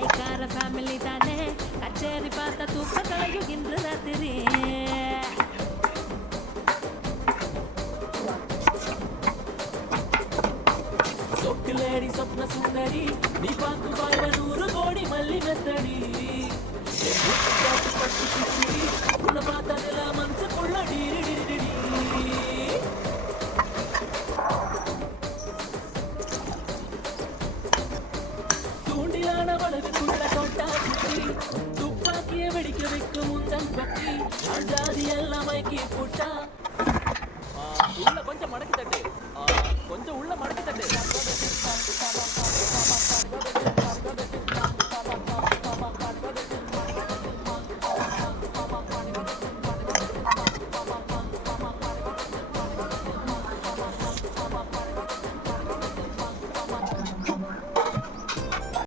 கலைக்கார family தானே கச்சேரி பார்த்த தூக்க கலையுகின்ற ராத்திரி சொக்குலேடி சொப்ன சுந்தரி நீ பார்த்து வாழ்வ 100 கோடி மல்லி மெத்தடி உன்னை பார்த்ததுல மனசுக்குள்ள டீடி தூண்டிலான வளவுக்குள்ள தொட்டா சுத்தி துப்பாக்கிய வெடிக்க வைக்கும் முந்தன் பத்தி அஞ்சாதி எல்லாம் மைக்கி போட்டா உள்ள கொஞ்சம் மடக்கி தட்டு கொஞ்சம் உள்ள மடக்கி தட்டு